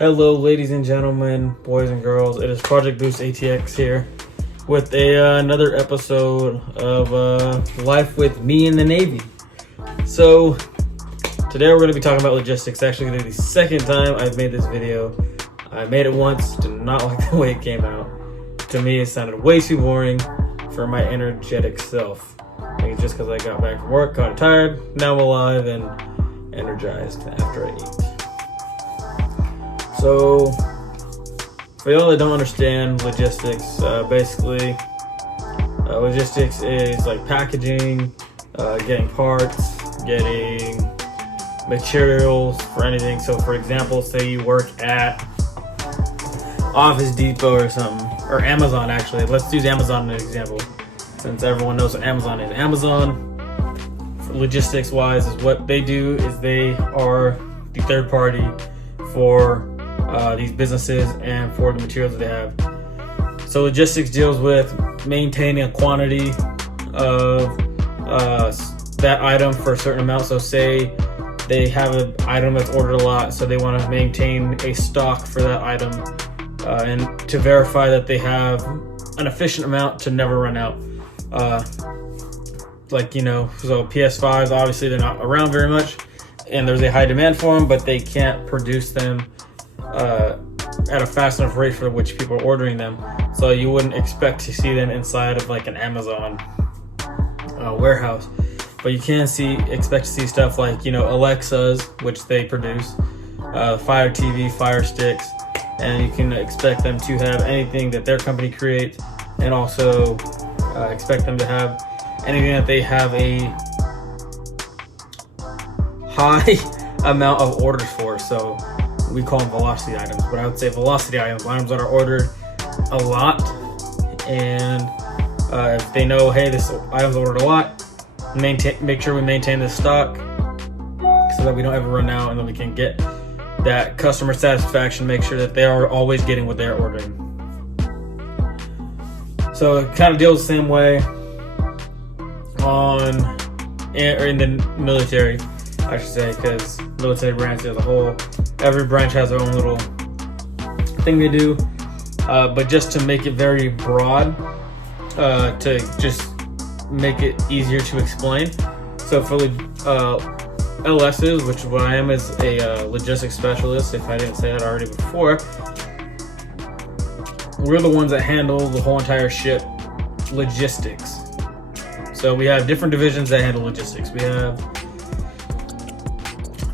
Hello, ladies and gentlemen, boys and girls. It is Project Boost ATX here with another episode of Life with me in the Navy. So today we're going to be talking about logistics. Actually, going to be the second time I've made this video. I made it once, did not like the way it came out. To me, it sounded way too boring for my energetic self. Maybe just because I got back from work, got tired. Now I'm alive and energized after I eat. So, for y'all that don't understand logistics, basically, logistics is like packaging, getting parts, getting materials for anything. So, for example, say you work at Office Depot or something, or Amazon actually. Let's use Amazon as an example, since everyone knows what Amazon is. Amazon, logistics-wise, is what they do is they are the third party for these businesses and for the materials that they have. So logistics deals with maintaining a quantity of that item for a certain amount. So say they have an item that's ordered a lot, so they want to maintain a stock for that item and to verify that they have an efficient amount to never run out. Like, you know, so PS5s, obviously they're not around very much and there's a high demand for them, but they can't produce them at a fast enough rate for which people are ordering them. So you wouldn't expect to see them inside of like an Amazon warehouse, but you can expect to see stuff like, you know, Alexas, which they produce, Fire TV, Fire Sticks, and you can expect them to have anything that their company creates, and also expect them to have anything that they have a high amount of orders for. So we call them velocity items, but I would say velocity items that are ordered a lot, and if they know, hey, this item's ordered a lot, make sure we maintain this stock so that we don't ever run out, and then we can get that customer satisfaction, make sure that they are always getting what they're ordering. So it kind of deals the same way in the military, I should say, because military branch as a whole, every branch has their own little thing they do, but just to make it very broad, to just make it easier to explain. So for LSs, which what I am is a logistics specialist, if I didn't say that already before, we're the ones that handle the whole entire ship logistics. So we have different divisions that handle logistics. We have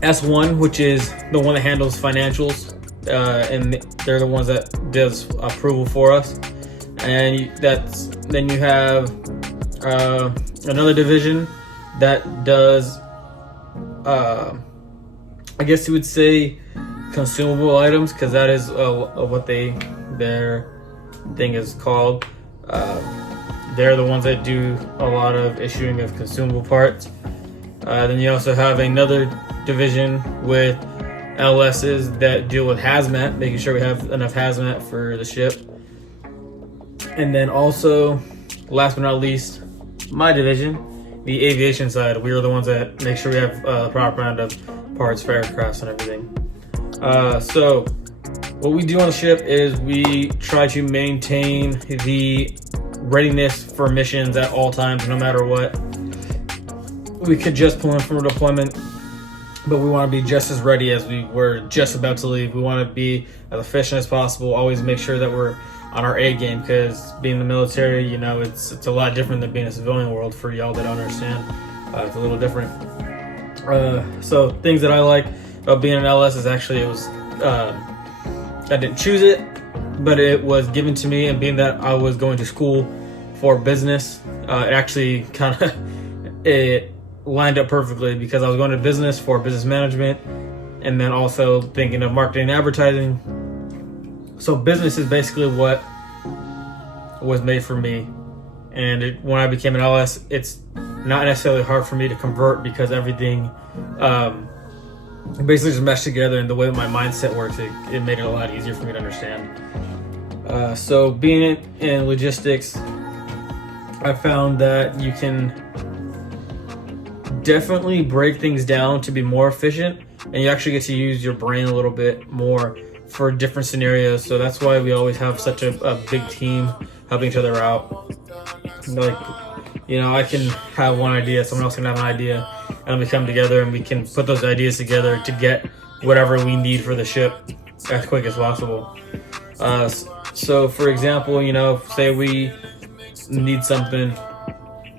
S1, which is the one that handles financials, and they're the ones that does approval for us. And then you have another division that does, I guess you would say, consumable items, because that is what their thing is called. They're the ones that do a lot of issuing of consumable parts. Then you also have another division with LSs that deal with hazmat, making sure we have enough hazmat for the ship. And then also, last but not least, my division, the aviation side. We are the ones that make sure we have the proper amount of parts for aircrafts and everything. So what we do on the ship is we try to maintain the readiness for missions at all times, no matter what. We could just pull in from a deployment, but we want to be just as ready as we were just about to leave. We want to be as efficient as possible, always make sure that we're on our A game, because being in the military, you know, it's a lot different than being in a civilian world. For y'all that don't understand, it's a little different. So things that I like about being an LS is actually, it was, I didn't choose it, but it was given to me, and being that I was going to school for business, it actually kind of, it lined up perfectly, because I was going to business for business management, and then also thinking of marketing and advertising. So business is basically what was made for me, and when I became an LS, it's not necessarily hard for me to convert, because everything basically just meshed together, and the way that my mindset works, it made it a lot easier for me to understand. So being in logistics, I found that you can definitely break things down to be more efficient, and you actually get to use your brain a little bit more for different scenarios. So that's why we always have such a big team helping each other out. Like, you know, I can have one idea, someone else can have an idea, and we come together and we can put those ideas together to get whatever we need for the ship as quick as possible. So for example, you know, say we need something,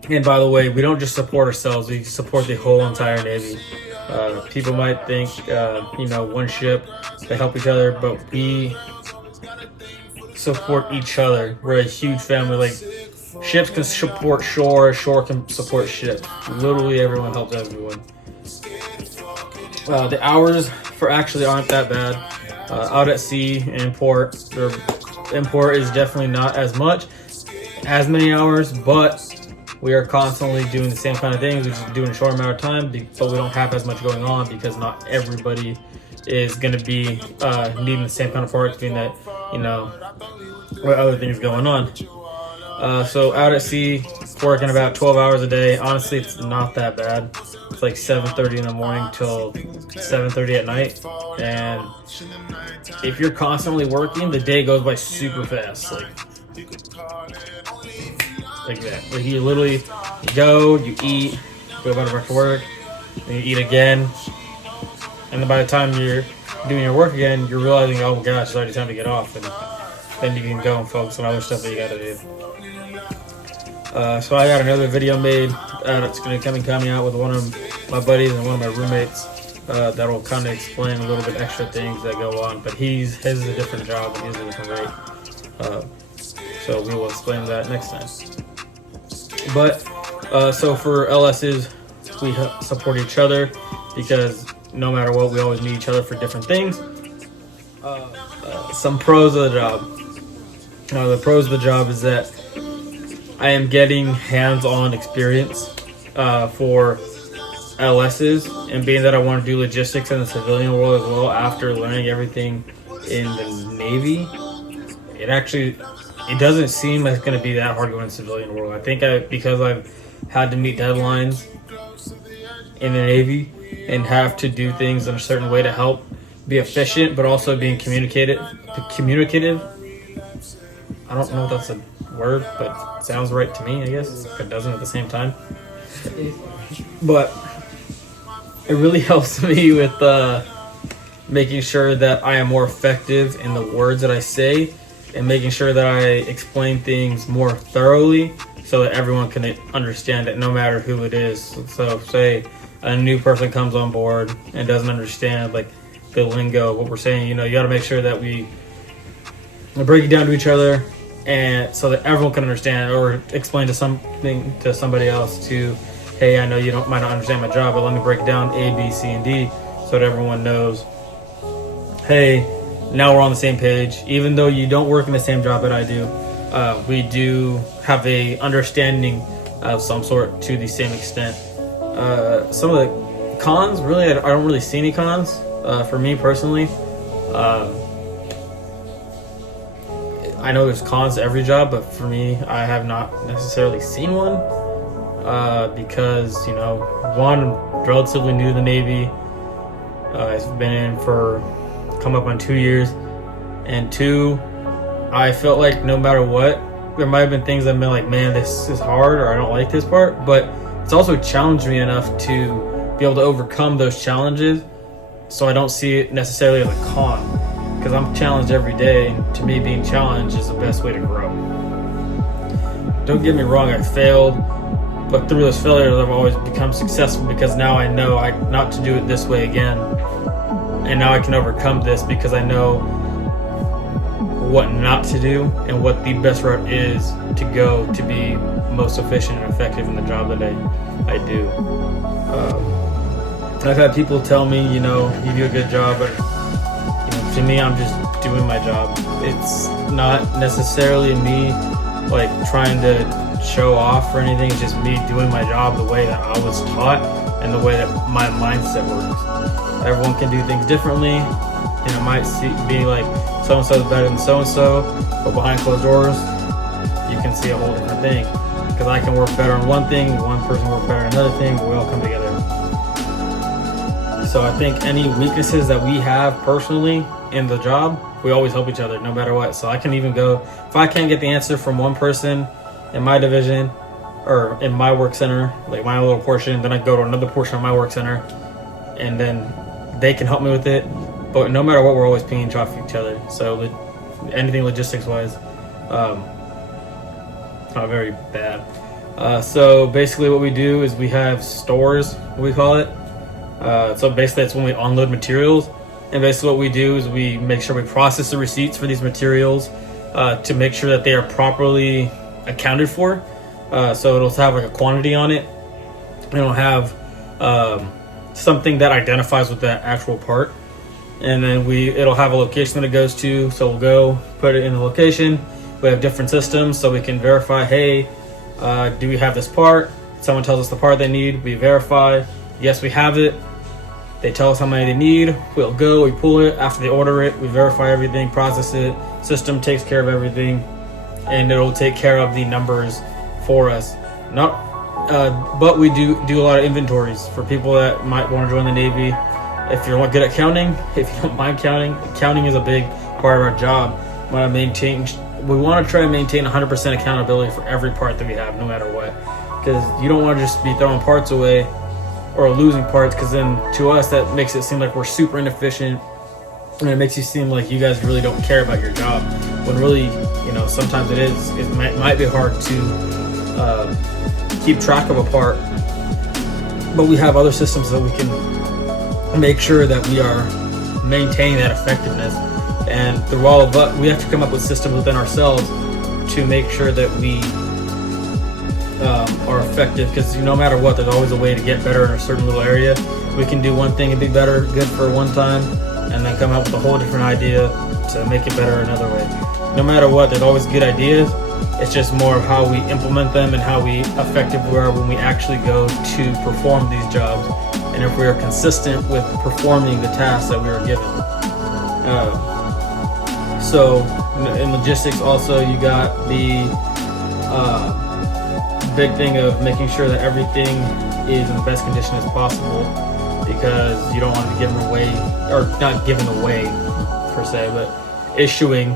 and by the way, we don't just support ourselves, we support the whole entire Navy. People might think, you know, one ship, they help each other, but we support each other. We're a huge family. Like, ships can support shore, shore can support ship. Literally everyone helps everyone. The hours for actually aren't that bad. Out at sea and in port is definitely not as many hours, but we are constantly doing the same kind of things. We're just doing a short amount of time, but we don't have as much going on because not everybody is going to be needing the same kind of parts, being that, you know, what other things going on. So out at sea, working about 12 hours a day. Honestly, it's not that bad. It's like 7:30 in the morning till 7:30 at night. And if you're constantly working, the day goes by super fast. Like that. Like, you literally go, you eat, go back to work, then you eat again. And then by the time you're doing your work again, you're realizing, oh gosh, it's already time to get off. And then you can go and focus on other stuff that you gotta do. So I got another video made that's going to be coming out with one of my buddies and one of my roommates that will kind of explain a little bit extra things that go on. But his is a different job and his is a different rate. So we will explain that next time. But so for LSs, we support each other because no matter what, we always need each other for different things. Some pros of the job. The pros of the job is that I am getting hands-on experience for LSs, and being that I want to do logistics in the civilian world as well after learning everything in the Navy, it doesn't seem like it's going to be that hard going in the civilian world. I think because I've had to meet deadlines in the Navy and have to do things in a certain way to help be efficient, but also being communicative. I don't know if that's a word, but it sounds right to me, I guess. If it doesn't at the same time. But it really helps me with making sure that I am more effective in the words that I say and making sure that I explain things more thoroughly so that everyone can understand it no matter who it is. So say a new person comes on board and doesn't understand like the lingo, what we're saying, you got to make sure that we break it down to each other, and so that everyone can understand, or explain something to somebody else to, hey, I know you might not understand my job, but let me break it down A, B, C, and D so that everyone knows, hey, now we're on the same page. Even though you don't work in the same job that I do, we do have a understanding of some sort to the same extent. Some of the cons, really, I don't really see any cons for me personally. I know there's cons to every job, but for me, I have not necessarily seen one because, one, I'm relatively new to the Navy. I've been in for come up on 2 years, and two, I felt like no matter what, there might have been things I've been like, man, this is hard, or I don't like this part, but it's also challenged me enough to be able to overcome those challenges, so I don't see it necessarily as a con. Because I'm challenged every day, and to me, being challenged is the best way to grow. Don't get me wrong, I failed, but through those failures, I've always become successful because now I know not to do it this way again, and now I can overcome this because I know what not to do and what the best route is to go to be most efficient and effective in the job that I do. I've had people tell me, you do a good job, but to me, I'm just doing my job. It's not necessarily me like trying to show off or anything. It's just me doing my job the way that I was taught and the way that my mindset works. Everyone can do things differently, and it might be like so-and-so is better than so-and-so, but behind closed doors, you can see a whole different thing. Because I can work better on one thing, one person work better on another thing, but we all come together. So I think any weaknesses that we have personally in the job, we always help each other no matter what. So I can even go, if I can't get the answer from one person in my division or in my work center, like my little portion, then I go to another portion of my work center, and then they can help me with it. But no matter what, we're always pinging off each other. So anything logistics wise, not very bad. So basically what we do is we have stores, we call it. So basically that's when we unload materials. And basically what we do is we make sure we process the receipts for these materials to make sure that they are properly accounted for. So it'll have like a quantity on it. It'll have something that identifies with that actual part. And then it'll have a location that it goes to. So we'll go put it in the location. We have different systems so we can verify, hey, do we have this part? Someone tells us the part they need, we verify, yes, we have it. They tell us how many they need, we'll go, we pull it. After they order it, we verify everything, process it. System takes care of everything, and it'll take care of the numbers for us. But we do a lot of inventories for people that might want to join the Navy. If you're not good at counting, if you don't mind counting is a big part of our job. We want to try and maintain 100% accountability for every part that we have, no matter what. Because you don't want to just be throwing parts away or losing parts, because then to us that makes it seem like we're super inefficient, and it makes you seem like you guys really don't care about your job, when really, sometimes it might be hard to keep track of a part, but we have other systems that we can make sure that we are maintaining that effectiveness. And through all of us, we have to come up with systems within ourselves to make sure that we are effective, because no matter what, there's always a way to get better in a certain little area. We can do one thing and be good for one time, and then come up with a whole different idea to make it better another way. No matter what, there's always good ideas. It's just more of how we implement them and how effective we are when we actually go to perform these jobs, and if we are consistent with performing the tasks that we are given. So in logistics also, you got the big thing of making sure that everything is in the best condition as possible, because you don't want to be giving away, or not giving away per se, but issuing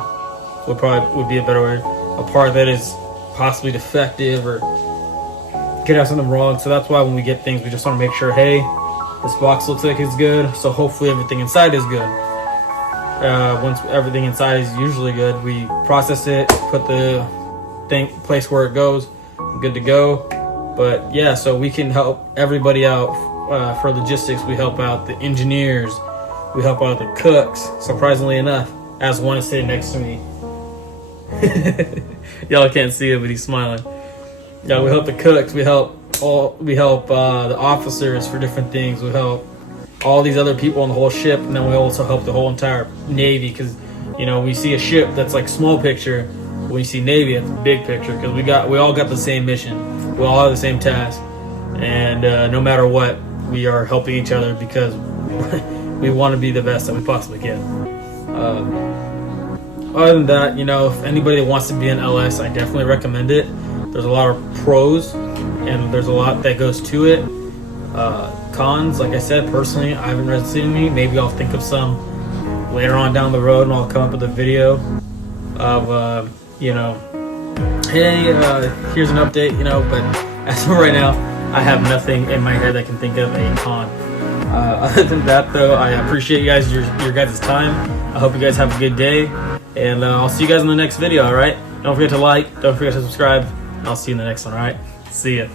would be a better word, a part that is possibly defective or could have something wrong. So that's why when we get things, we just want to make sure, hey, this box looks like it's good, so hopefully everything inside is good. Once everything inside is usually good, we process it, put the place where it goes, good to go. But yeah, so we can help everybody out. For logistics, we help out the engineers, we help out the cooks, surprisingly enough, as one is sitting next to me. Y'all can't see it, but he's smiling. Yeah, we help the cooks, we help the officers for different things, we help all these other people on the whole ship, and then we also help the whole entire Navy, because we see a ship that's like small picture, when you see Navy, it's big picture, because we all got the same mission, we all have the same task, and no matter what, we are helping each other because we want to be the best that we possibly can. Other than that, if anybody that wants to be an LS, I definitely recommend it. There's a lot of pros, and there's a lot that goes to it. Cons, like I said, personally, I haven't read any. Maybe I'll think of some later on down the road, and I'll come up with a video of, hey, here's an update, but as of right now, I have nothing in my head that can think of a con. Other than that, though, I appreciate you guys, your guys' time. I hope you guys have a good day, and I'll see you guys in the next video, alright? Don't forget to like, don't forget to subscribe, and I'll see you in the next one, alright? See ya.